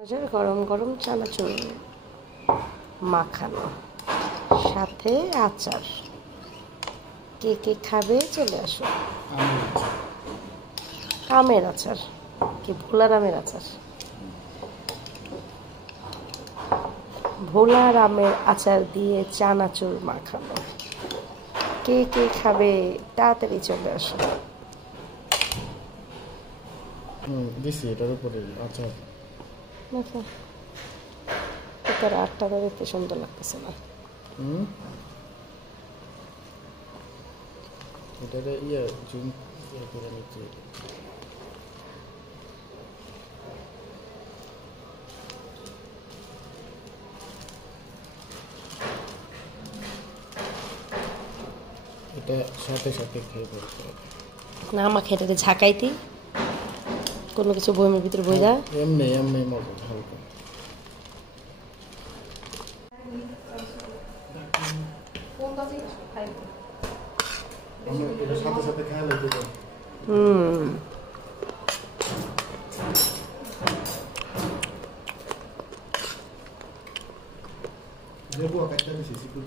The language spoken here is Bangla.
গরম গরম চানাচুর মাখানো সাথে আচার। কে কে খাবে চলে আসো। আমের আচার কি ভোলার আমের আচার? ভোলার আমের আচার দিয়ে চানাচুর মাখানো। কে কে খাবে তাড়াতাড়ি চলে আসো। দিছি এটার উপরে আচার। তার আটটা দেখতে সুন্দর লাগতেছে না। এটারে জুম করে নিচ্ছি। এটা সাথে সাথে খেয়ে ফেলতে হবে না, আমাকে এটাকে ঝাঁকাইতে কোনো কিছু বইমের ভিতরে বই যায়। এমনি এমনি মজা হালকা। সাথে সাথে খেয়ে লেগে যায়। লেবু একটা বেশি সিকুল